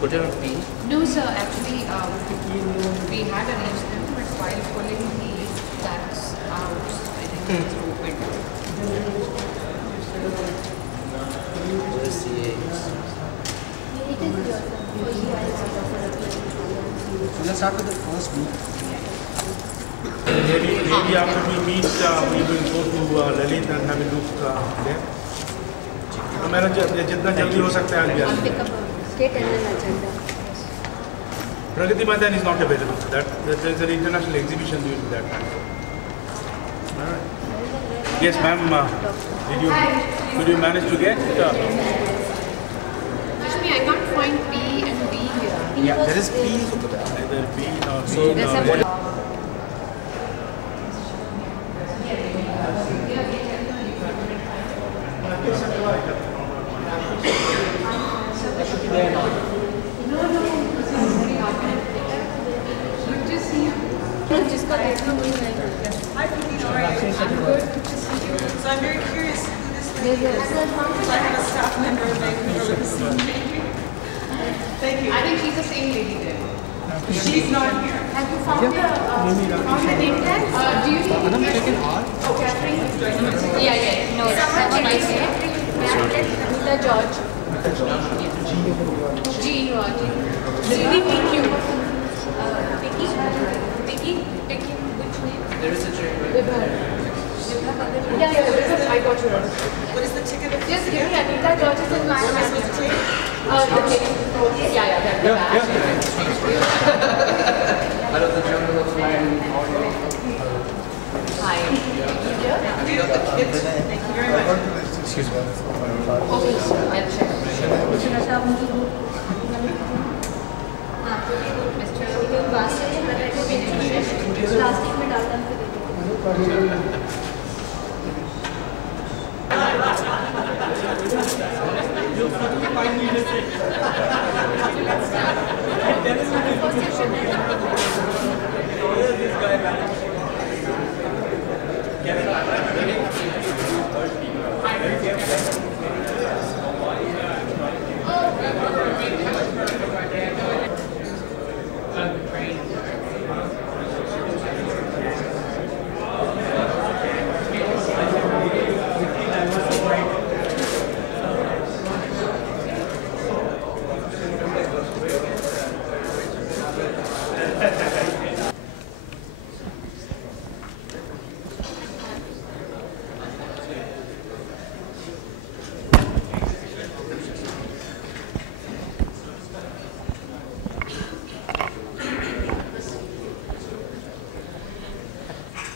Put it on P. No, sir. Actually, we had arranged them, but while pulling the tax out, I think it's opened. So let's start with the first week. Maybe after we meet, we will go to Lalit and have a look there. तो मेरा जितना जल्दी हो सकता है State and then agenda. Pragati Maidan is not available. There is an international exhibition during that time. All right. Yes, ma'am. Did you manage to get? Actually, I can't find P and B here. Yeah, there is P over there. Either B or B. There's some. So I'm very curious who this lady is. So I have a staff member of Thank you. I think she's the same lady there. She's not here. Have you found the name tag? Do you need to get R? Oh, Catherine? Yeah. No, someone right here. Anita George. G. CDPQ. Vicky, which name? There is a train. Yeah, I got you. What is the ticket? Just give me Anita George is in my hand. Yeah, Out of the jungle of flying audio. Hi. Thank you very much. Excuse me. Okay, I'll check. Plastic में डालता हूँ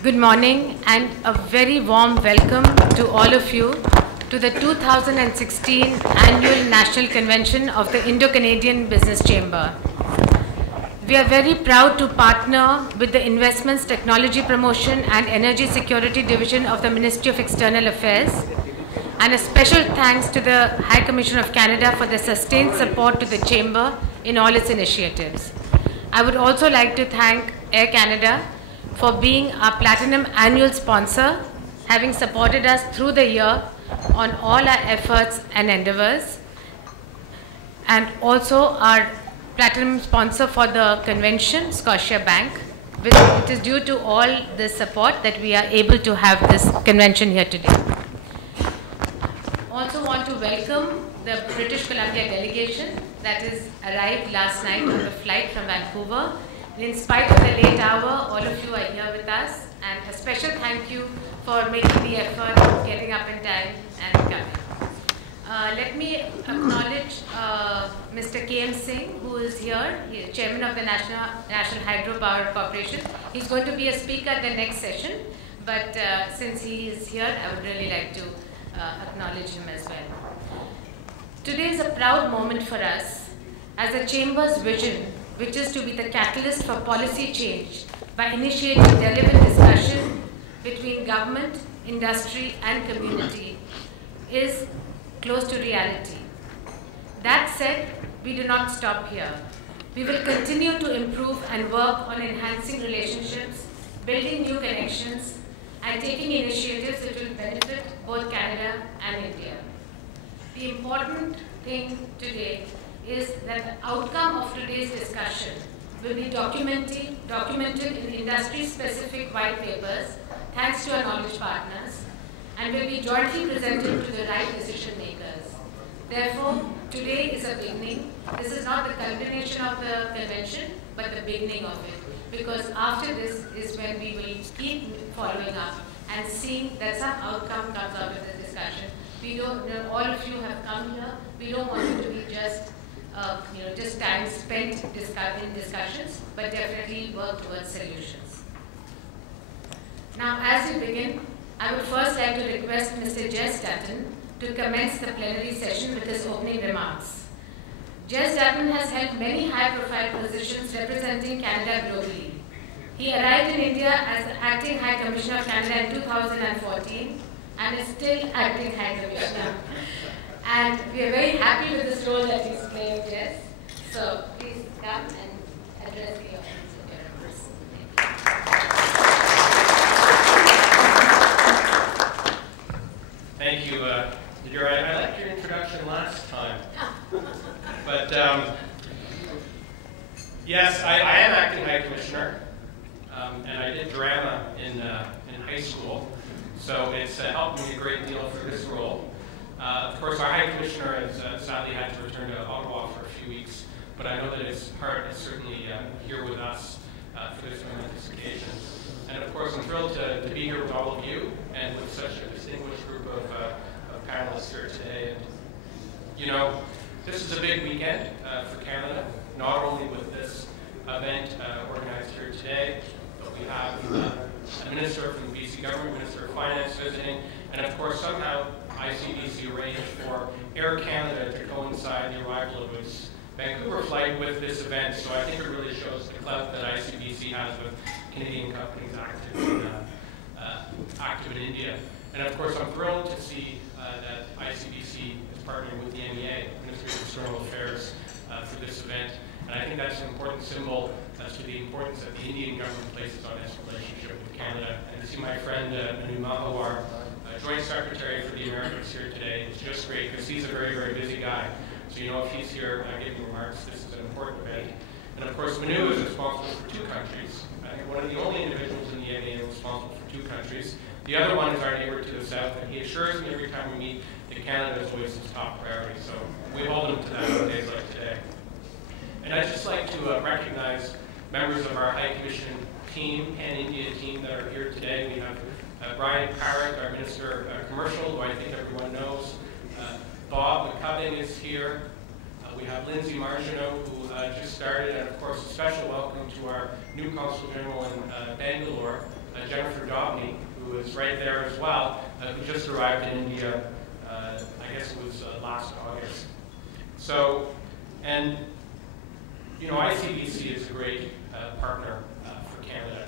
Good morning and a very warm welcome to all of you to the 2016 Annual National Convention of the Indo-Canadian Business Chamber. We are very proud to partner with the Investments, Technology Promotion and Energy Security Division of the Ministry of External Affairs, and a special thanks to the High Commission of Canada for their sustained support to the Chamber in all its initiatives. I would also like to thank Air Canada for being our Platinum Annual Sponsor, having supported us through the year on all our efforts and endeavors, and also our Platinum Sponsor for the convention, Scotiabank. It is due to all this support that we are able to have this convention here today. Also want to welcome the British Columbia delegation that has arrived last night on the flight from Vancouver. In spite of the late hour, all of you are here with us, and a special thank you for making the effort of getting up in time and coming. Let me acknowledge Mr. K.M. Singh, who is here, Chairman of the National Hydropower Corporation. He's going to be a speaker at the next session, but since he is here, I would really like to acknowledge him as well. Today is a proud moment for us as the Chamber's vision, which is to be the catalyst for policy change by initiating relevant discussion between government, industry and community, is close to reality. That said, we do not stop here. We will continue to improve and work on enhancing relationships, building new connections, and taking initiatives which will benefit both Canada and India. The important thing today is that the outcome of today's discussion will be documented in industry-specific white papers, thanks to our knowledge partners, and will be jointly presented to the right decision makers. Therefore, today is a beginning. This is not the culmination of the convention, but the beginning of it. Because after this is when we will keep following up and seeing that some outcome comes out of the discussion. We don't, all of you have come here. We don't want it to be just, just time spent in discussions, but definitely work towards solutions. Now, as we begin, I would first like to request Mr. Jess Dutton to commence the plenary session with his opening remarks. Jess Dutton has held many high-profile positions representing Canada globally. He arrived in India as the Acting High Commissioner of Canada in 2014 and is still Acting High Commissioner. And we are very happy with this role that he's playing, Jess. So please come and address the audience with your remarks. Thank you. I liked your introduction last time. But yes, I am Acting High Commissioner, and I did drama in high school, so it's helped me a great deal for this role. Of course, our High Commissioner has sadly had to return to Ottawa for a few weeks, but I know that his heart is certainly here with us for this momentous occasion. And of course, I'm thrilled to be here with all of you and with such a distinguished group of panelists here today. And, you know, this is a big weekend for Canada, not only with this event organized here today, but we have a minister from the BC government, Minister of Finance visiting, and of course somehow ICBC arranged for Air Canada to coincide the arrival of its Vancouver flight with this event, so I think it really shows the clout that ICBC has with Canadian companies active in India. And of course, I'm thrilled to see that ICBC is partnering with the MEA, Ministry of External Affairs, for this event. And I think that's an important symbol as to the importance that the Indian government places on its relationship with Canada. And to see my friend Manu Mahawar, Joint Secretary for the Americas here today, is just great because he's a very, very busy guy. So you know if he's here giving remarks, this is an important event. And of course, Manu is responsible for 2 countries. I think one of the only individuals in the MEA responsible for 2 countries. The other one is our neighbor to the south, and he assures me every time we meet that Canada is always his top priority. So we hold him to that on days like today. And I'd just like to recognize members of our High Commission team, Pan-India team that are here today. We have Brian Parrott, our Minister of Commercial, who I think everyone knows. Bob McCubbing is here. We have Lindsay Margineau, who just started, and of course a special welcome to our new Consul General in Bangalore, Jennifer Dobney, who is right there as well, who just arrived in India, I guess it was last August. So, and you know, ICBC is a great partner for Canada.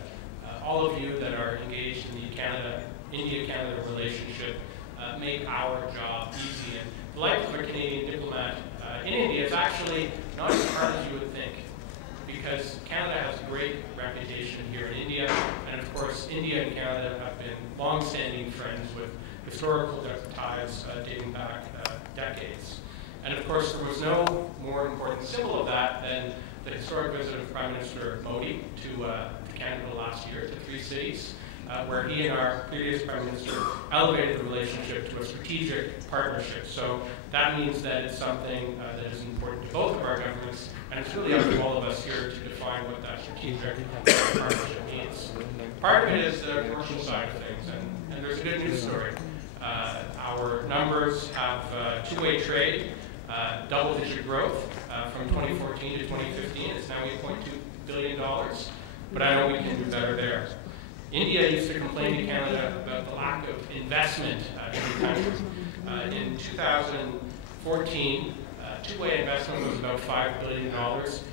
All of you that are engaged in the India-Canada relationship make our job easy. And the life of a Canadian diplomat in India is actually not as hard as you would think, because Canada has a great reputation here in India, and of course India and Canada have been long-standing friends with historical ties dating back decades. And of course there was no more important symbol of that than the historic visit of Prime Minister Modi to Canada last year, to 3 cities, where he and our previous Prime Minister elevated the relationship to a strategic partnership. So that means that it's something that is important to both of our governments, and it's really up to all of us here to define what that strategic partnership means. Part of it is the commercial side of things, and there's a good news story. Our numbers have two-way trade, double-digit growth from 2014 to 2015. It's now $8.2 billion, but I know we can do better there. India used to complain to Canada about the lack of investment in the country. In 2014, two-way investment was about $5 billion,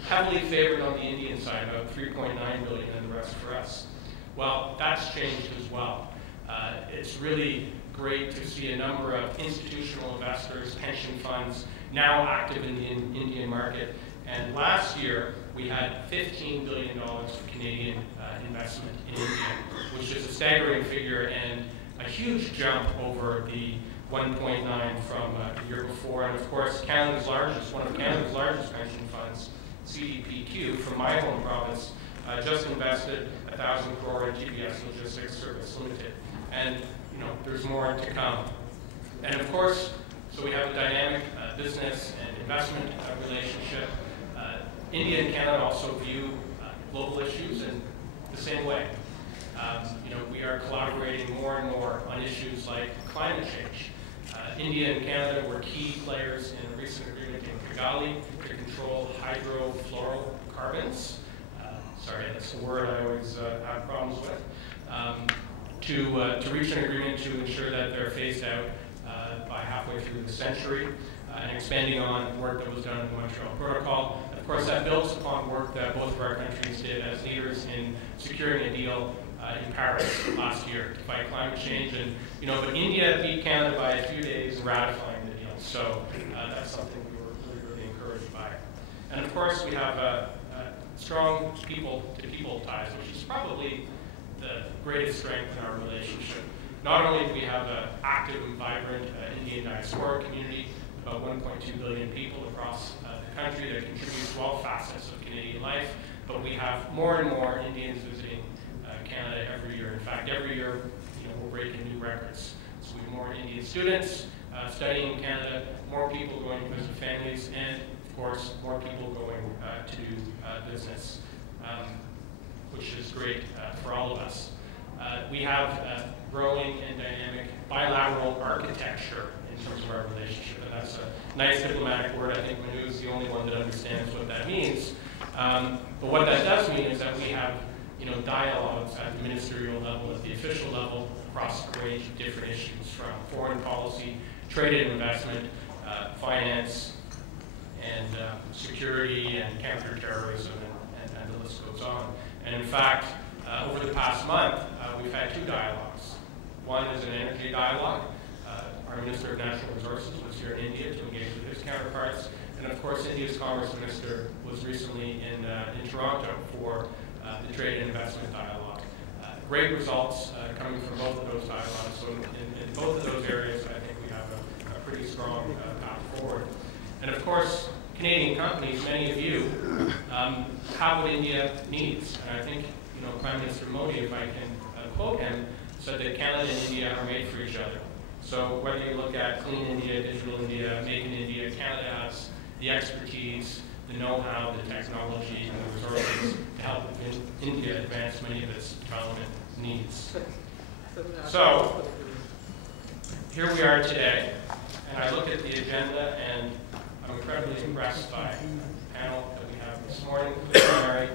heavily favored on the Indian side, about $3.9 billion, and the rest for us. Well, that's changed as well. It's really great to see a number of institutional investors, pension funds, now active in the Indian market. And last year, we had $15 billion of Canadian investment in India, which is a staggering figure and a huge jump over the 1.9 from the year before. And of course, Canada's largest, one of Canada's largest pension funds, CDPQ, from my home province, just invested 1,000 crore in TBS Logistics Service Limited. And there's more to come. And of course, so we have a dynamic business and investment relationship. India and Canada also view global issues in the same way. We are collaborating more and more on issues like climate change. India and Canada were key players in a recent agreement in Kigali to control hydrofluorocarbons. Sorry, that's a word I always have problems with. To reach an agreement to ensure that they're phased out by halfway through the century, and expanding on work that was done in the Montreal Protocol. Of course, that builds upon work that both of our countries did as leaders in securing a deal in Paris last year to fight climate change. And but India beat Canada by a few days in ratifying the deal. So that's something we were really encouraged by. And of course, we have strong people-to-people ties, which is probably the greatest strength in our relationship. Not only do we have an active and vibrant Indian diaspora community, about 1.2 billion people across the country that contribute to all facets of Canadian life, but we have more and more Indians visiting Canada every year. In fact, every year, we're breaking new records. So we have more Indian students studying in Canada, more people going to visit families, and of course, more people going to do business, which is great for all of us. We have growing and dynamic bilateral architecture in terms of our relationship, and that's a nice diplomatic word. I think Manu is the only one that understands what that means. But what that does mean is that we have dialogues at the ministerial level, at the official level, across a range of different issues, from foreign policy, trade and investment, finance, and security and counterterrorism, and the list goes on. And in fact, over the past month, we've had two dialogues. One is an energy dialogue. Our Minister of Natural Resources was here in India to engage with his counterparts. And of course, India's Commerce Minister was recently in Toronto for the trade and investment dialogue. Great results coming from both of those dialogues. So in both of those areas, I think we have a pretty strong path forward. And of course, Canadian companies, many of you, have what India needs. And I think, Prime Minister Modi, if I can quote him, said that Canada and India are made for each other. So whether you look at Clean India, Digital India, Make in India, Canada has the expertise, the know-how, the technology, and the resources to help India advance many of its development needs. So here we are today, and I look at the agenda, and I'm incredibly impressed by the panel that we have this morning, the plenary,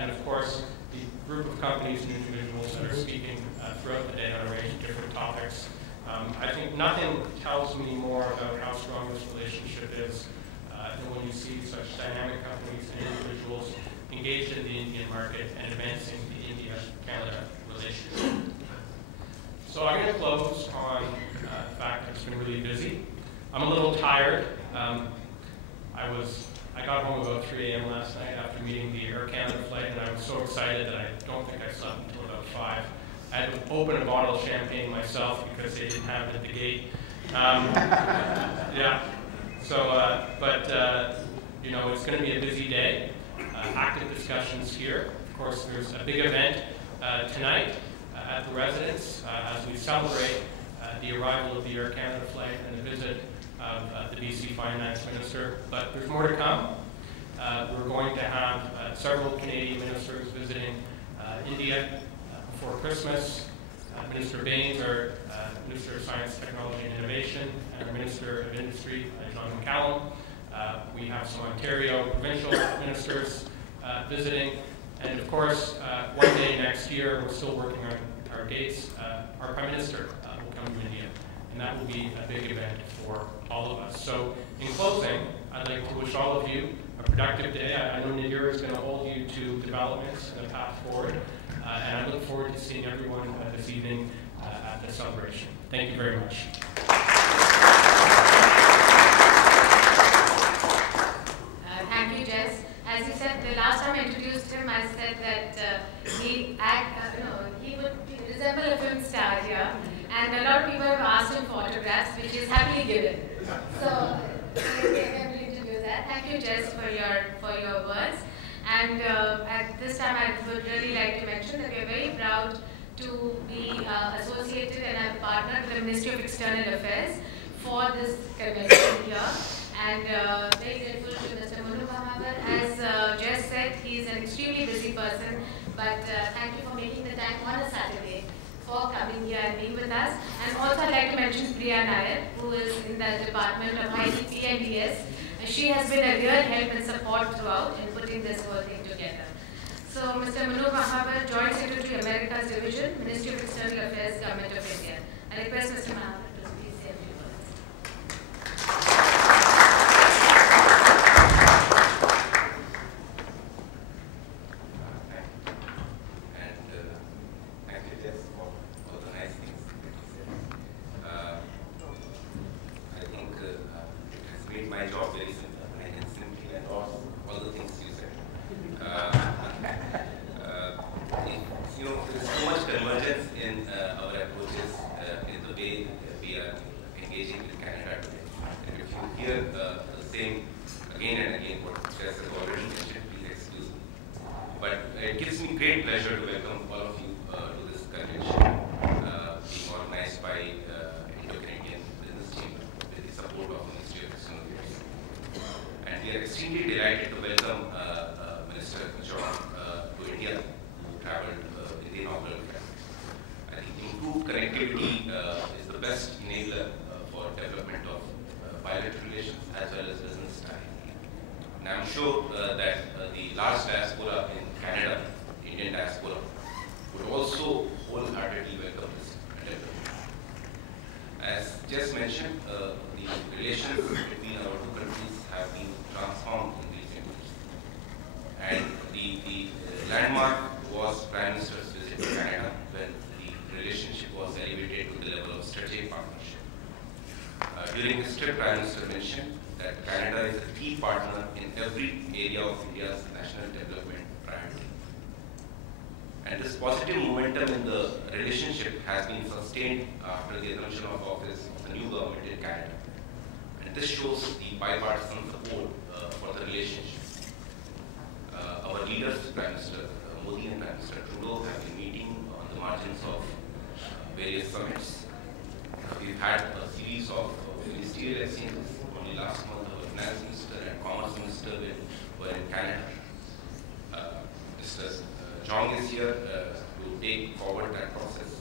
and of course, the group of companies and individuals that are speaking throughout the day on a range of different topics. I think nothing tells me more about how strong this relationship is than when you see such dynamic companies and individuals engaged in the Indian market and advancing the India-Canada relationship. So I'm going to close on the fact that it's been really busy. I'm a little tired. I got home about 3 a.m. last night after meeting the Air Canada flight, and I was so excited that I don't think I slept until about 5. I had to open a bottle of champagne myself because they didn't have it at the gate. Yeah. So, it's going to be a busy day. Active discussions here. Of course, there's a big event tonight at the residence as we celebrate the arrival of the Air Canada flight and the visit of the BC Finance Minister. But there's more to come. We're going to have several Canadian ministers visiting India before Christmas. Minister Baines, our Minister of Science, Technology and Innovation, and our Minister of Industry, John McCallum. We have some Ontario provincial ministers visiting. And of course, one day next year, we're still working on our dates. Our Prime Minister will come to India, and that will be a big event for all of us. So in closing, I'd like to wish all of you a productive day. I know Nadir is going to hold you to developments and a path forward. And I look forward to seeing everyone this evening at the celebration. Thank you very much. Thank you, Jess. As you said, the last time I introduced him, I said that he would resemble a film star here. And a lot of people have asked him for autographs, time, I would really like to mention that we are very proud to be associated and have partnered with the Ministry of External Affairs for this convention here. And very grateful to Mr. Manu Mahavar. As Jess said, he is an extremely busy person, but thank you for making the time on a Saturday for coming here and being with us. And also I'd like to mention Priya Nair, who is in the Department of ICP and DS. She has been a real help and support throughout in putting this whole thing together. So Mr. Manu Mahavar, Joint Secretary, Americas Division, Ministry of External Affairs, Government of India. I request Mr. Mahavar to please say a few words. My job very simple. I can simply and all the things you said. There's so much convergence in our approaches in the way we are engaging with Canada today. And if you hear the same again and again, what Jess has already mentioned, please excuse me. But it gives me great pleasure to welcome all of you to this convention being organized by Indo-Canadian Business Chamber with the support of Ministry of External Affairs. And we are extremely delighted to welcome Minister John to India, who traveled in the inaugural flight. I think improved connectivity is the best enabler for development of bilateral relations as well as business ties. And I'm sure that the large diaspora in Canada, Indian diaspora, would also wholeheartedly welcome this development. As just mentioned, the relations between our two countries have been transformed in recent years. And the landmark was Prime Minister's visit to Canada when the relationship was elevated to the level of strategic partnership. During his trip, Prime Minister mentioned that Canada is a key partner in every area of India's national development priority. And this positive momentum in the relationship has been sustained after the assumption of office of the new government in Canada. And this shows the bipartisan support for the relationship. Our leaders, Prime Minister Modi and Prime Minister Trudeau, have been meeting on the margins of various summits. We've had a series of ministerial exchanges. Only last month, our Finance Minister and Commerce Minister were in Canada. Mr. Chong is here to take forward that process.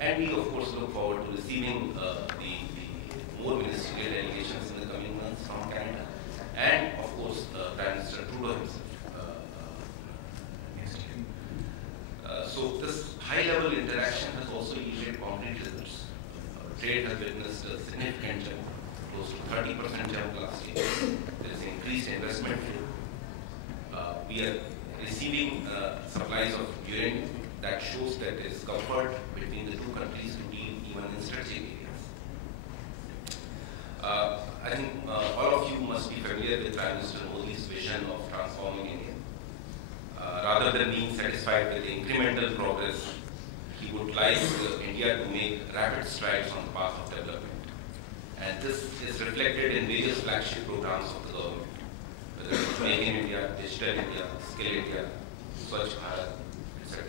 And we, of course, look forward to receiving the more ministerial delegations in the coming months from Canada. And, of course, Prime Minister Trudeau himself next year. So this high-level interaction has also yielded concrete results. Trade has witnessed a significant jump, close to 30% jump last year. There is increased investment flow. We are receiving supplies of uranium that shows that there is comfort between the two countries to deal even in strategic areas. I think all of you must be familiar with Prime Minister Modi's vision of transforming India. Rather than being satisfied with the incremental progress, he would like India to make rapid strides on the path of development. And this is reflected in various flagship programs of the government, whether it's Make in India, Digital India, Skill India, Swachh Bharat, etc.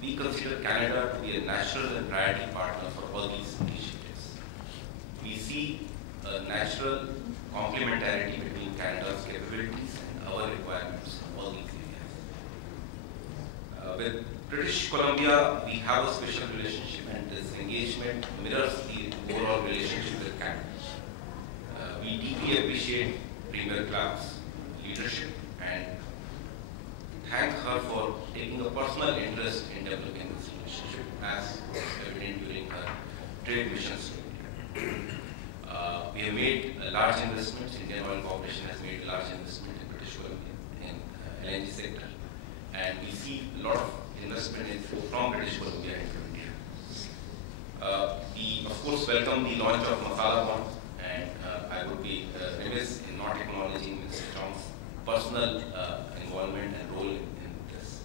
We consider Canada to be a natural and priority partner for all these initiatives. We see a natural complementarity between Canada's capabilities and our requirements in all these areas. With British Columbia, we have a special relationship, and this engagement mirrors the overall relationship with Canada. We deeply appreciate Premier Clark's leadership and thank her for taking a personal interest in developing this relationship, as evident during her trade missions to India. We have made large investments. Indian Oil Corporation has made a large investment in British Columbia in LNG sector, and we see a lot of investment from British Columbia into India. We, of course, welcome the launch of Masala Bond, and I would be remiss in not acknowledging Mr. Chong's personal involvement and role in this.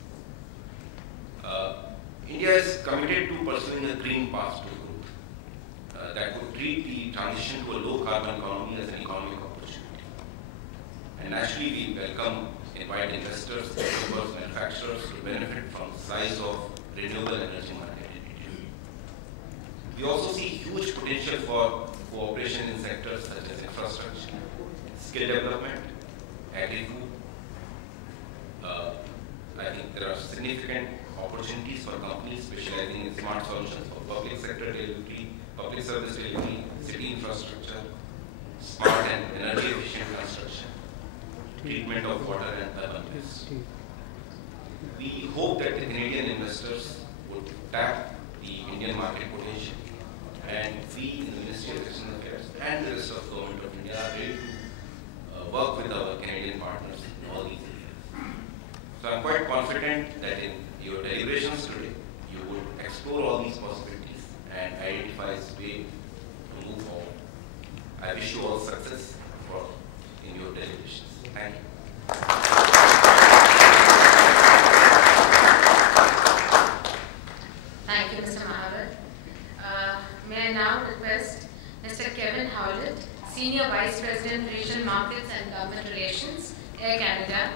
India is committed to pursuing a green path to growth that would treat the transition to a low-carbon economy as an economic opportunity. And naturally, we welcome invite investors, developers, manufacturers to benefit from the size of renewable energy market. We also see huge potential for cooperation in sectors such as infrastructure, skill development, agri-food. I think there are significant opportunities for companies specializing in smart solutions for public sector delivery, public service delivery, city infrastructure, smart and energy efficient construction, treatment of water and urban waste. We hope that the Canadian investors would tap the Indian market potential, and we in the Ministry of External Affairs and the rest of the Government of India are ready to work with our Canadian partners in all these areas. So I'm quite confident that in your deliberations today, you would explore all these possibilities and identify a way to move forward. I wish you all success in your deliberations. Thank you. Thank you, Mr. Mahavar. May I now request Mr. Kevin Howlett, Senior Vice President, Regional Markets and Government Relations, Air Canada,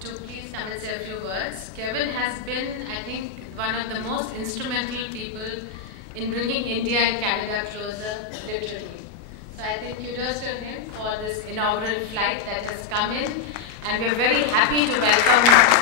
to please come and say a few words. Kevin has been, I think, one of the most instrumental people in bringing India and Canada closer, literally. So I think kudos to him for this inaugural flight that has come in, and we're very happy to welcome everybody.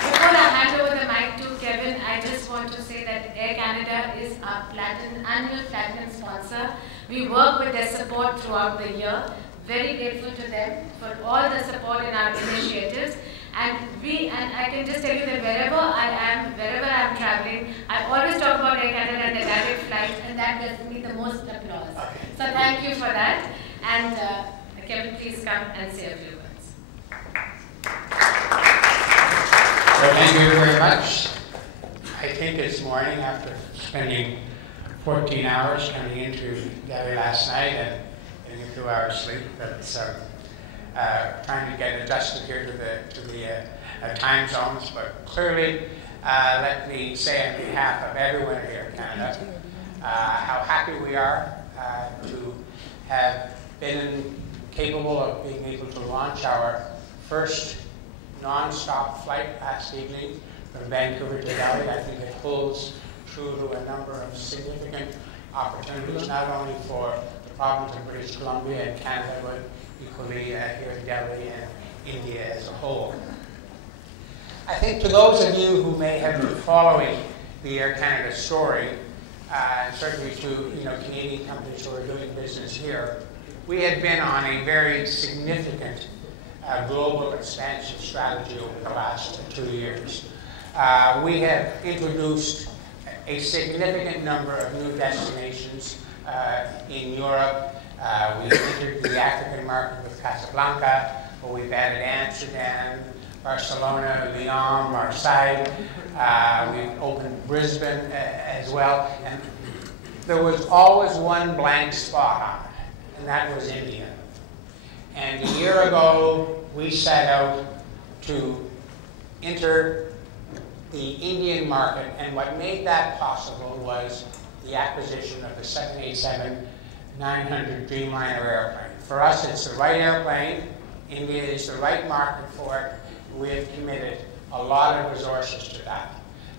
Before I hand over the mic to Kevin, I just want to say that Air Canada is our annual platinum sponsor. We work with their support throughout the year. Very grateful to them for all the support in our initiatives. And I can just tell you that wherever I'm traveling, I always talk about Air Canada and the direct flight, and that gives me the most applause. So thank you for that. And Kevin, please come and say a few words. Well, thank you very much. I think this morning, after spending 14 hours coming into Delhi last night and getting a few hours sleep, but trying to get adjusted here to the time zones. But clearly, let me say on behalf of everyone here in Canada how happy we are to have been capable of being able to launch our first non-stop flight last evening from Vancouver to Delhi. I think it holds true to a number of significant opportunities, not only for the province of British Columbia and Canada, but equally here in Delhi and India as a whole. I think to those of you who may have been following the Air Canada story, and certainly to Canadian companies who are doing business here, we had been on a very significant global expansion strategy over the last 2 years. We have introduced a significant number of new destinations in Europe. We've entered the African market with Casablanca, but we've added Amsterdam, Barcelona, Lyon, Marseille. We've opened Brisbane as well. And there was always one blank spot on it, and that was India. And a year ago, we set out to enter the Indian market, and what made that possible was the acquisition of the 787-900 Dreamliner airplane. For us, it's the right airplane. India is the right market for it. We have committed a lot of resources to that.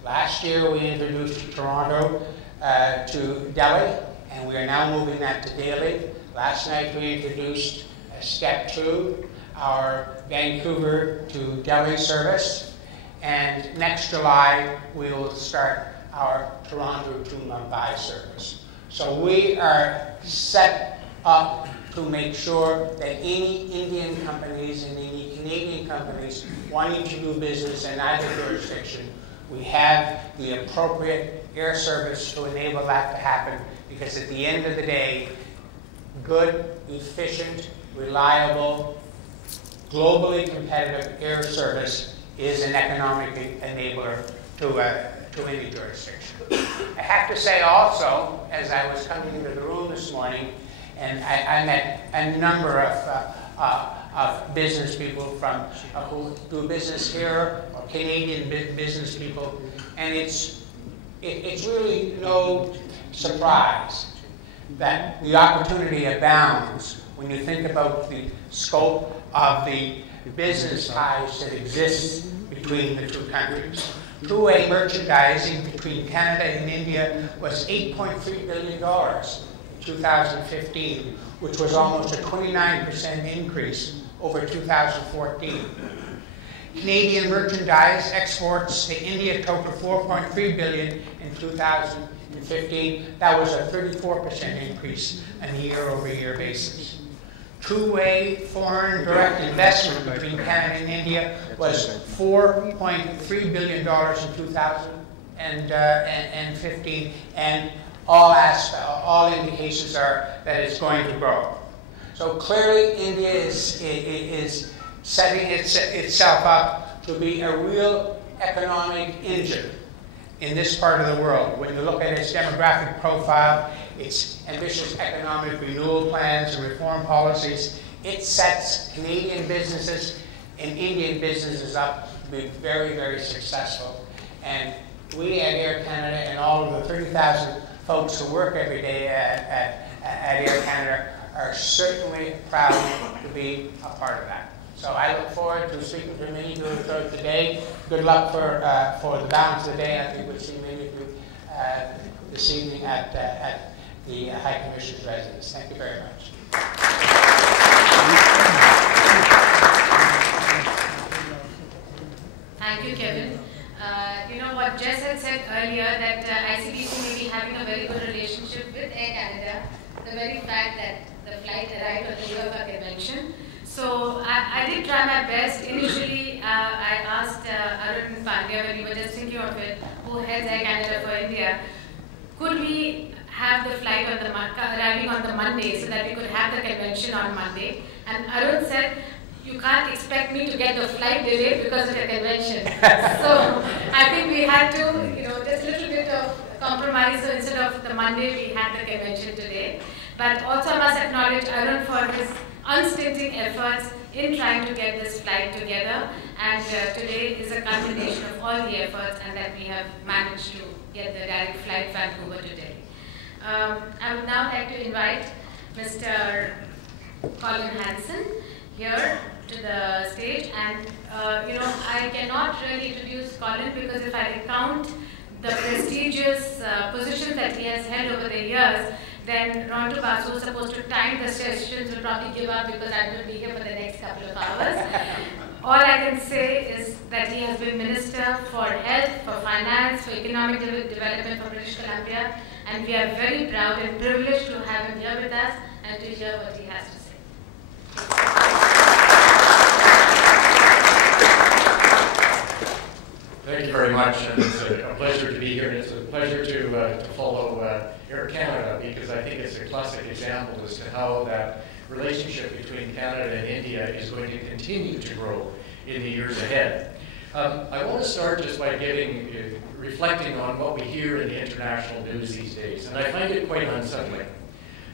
Last year, we introduced Toronto to Delhi, and we are now moving that to Delhi. Last night, we introduced Step 2, our Vancouver to Delhi service. And next July, we will start our Toronto to Mumbai service. So we are set up to make sure that any Indian companies and any Canadian companies wanting to do business in either jurisdiction, we have the appropriate air service to enable that to happen, because at the end of the day, good, efficient, reliable, globally competitive air service is an economic enabler to any jurisdiction. I have to say also, as I was coming into the room this morning, and I met a number of business people who do business here, or Canadian business people, and it's really no surprise that the opportunity abounds when you think about the scope of the business ties that exist between the two countries. Two-way merchandising between Canada and India was $8.3 billion in 2015, which was almost a 29% increase over 2014. Canadian merchandise exports to India totaled $4.3 billion in 2015. That was a 34% increase on a year-over-year basis. Two-way foreign direct investment between Canada and India was $4.3 billion in 2015, and all indications are that it's going to grow. So clearly, India is setting itself up to be a real economic engine in this part of the world. When you look at its demographic profile, its ambitious economic renewal plans and reform policies, it sets Canadian businesses and Indian businesses up to be very, very successful. And we at Air Canada and all of the 30,000 folks who work every day at Air Canada are certainly proud to be a part of that. So I look forward to speaking to many of you throughout the day. Good luck for the balance of the day. I think we'll see many of you this evening at the High Commissioner's residence. Thank you very much. Thank you, Kevin. You know what Jess had said earlier, that ICBC may be having a very good relationship with Air Canada. The very fact that the flight arrived on the day of our convention. So I did try my best. Initially, I asked Arun Pandya, when we were just thinking of it, who heads Air Canada for India, could we have the flight on arriving on the Monday so that we could have the convention on Monday? And Arun said, you can't expect me to get the flight delayed because of the convention. So I think we had to, just a little bit of compromise. So instead of the Monday, we had the convention today. But also I must acknowledge Arun for his unstinting efforts in trying to get this flight together. And today is a culmination of all the efforts, and that we have managed to get the direct flight Vancouver today. I would now like to invite Mr. Colin Hanson here to the stage. And I cannot really introduce Colin because if I recount the prestigious positions that he has held over the years, then Ron Basu, who's supposed to time the sessions, will probably give up because I'm going to be here for the next couple of hours. All I can say is that he has been Minister for Health, for Finance, for Economic Development for British Columbia, and we are very proud and privileged to have him here with us and to hear what he has to say. Thank you very much, and it's a pleasure to be here, and it's a pleasure to follow Air Canada, because I think it's a classic example as to how that relationship between Canada and India is going to continue to grow in the years ahead. I want to start just by reflecting on what we hear in the international news these days, and I find it quite unsettling,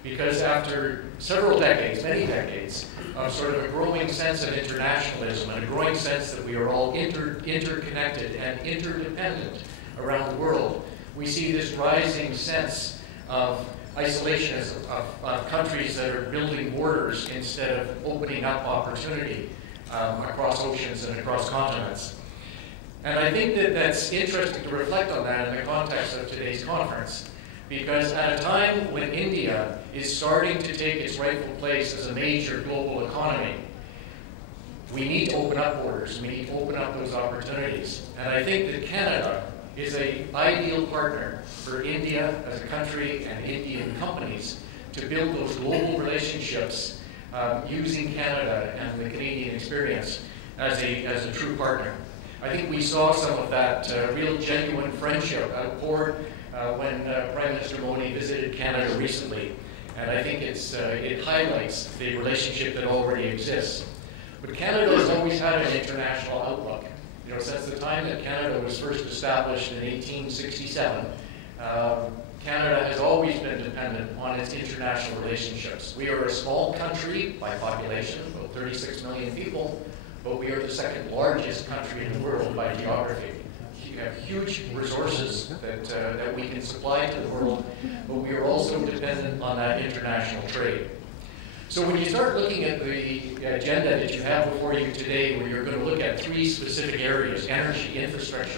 because after several decades, many decades, of sort of a growing sense of internationalism and a growing sense that we are all interconnected and interdependent around the world, we see this rising sense of isolationism, of countries that are building borders instead of opening up opportunity across oceans and across continents. And I think that that's interesting to reflect on that in the context of today's conference, because at a time when India is starting to take its rightful place as a major global economy, we need to open up borders, we need to open up those opportunities. And I think that Canada is an ideal partner for India as a country and Indian companies to build those global relationships using Canada and the Canadian experience as a true partner. I think we saw some of that real genuine friendship outpoured when Prime Minister Modi visited Canada recently. And I think it highlights the relationship that already exists. But Canada has always had an international outlook. Since the time that Canada was first established in 1867, Canada has always been dependent on its international relationships. We are a small country by population, about 36 million people, but we are the second largest country in the world by geography. We have huge resources that we can supply to the world, but we are also dependent on that international trade. So when you start looking at the agenda that you have before you today, where you're going to look at 3 specific areas: energy, infrastructure,